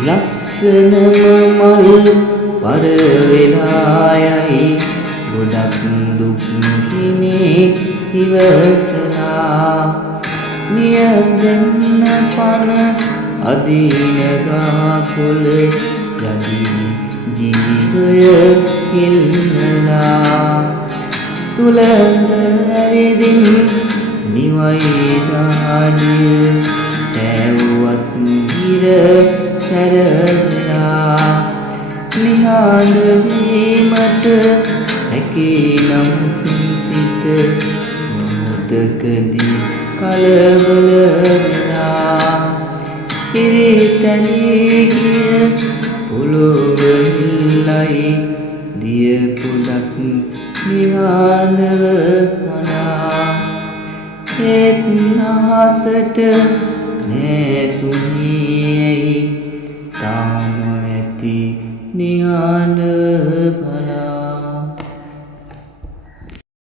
ලස්සනම මල් පරවෙලායයි ගොඩක් දුක් කෙනෙක් ඉවසලා මිය දෙන්න පන අදිනගා කොළ යදී ජීවය ඉල්ලලා සුළඟ ඇවිදින් නිවයි දාඩිය තැව්වත් හිර සැරලා නිහඬ වීමට හැකි නමුත් සිත මොහොතකදී කලබල වෙලා පිරිතැලී ගිය පොළොව ඉල්ලයි දිය පොඩක් නිහඬව අනා ඒත් අහසට නැසුනේයි තාම ඇති නිහඬව බලා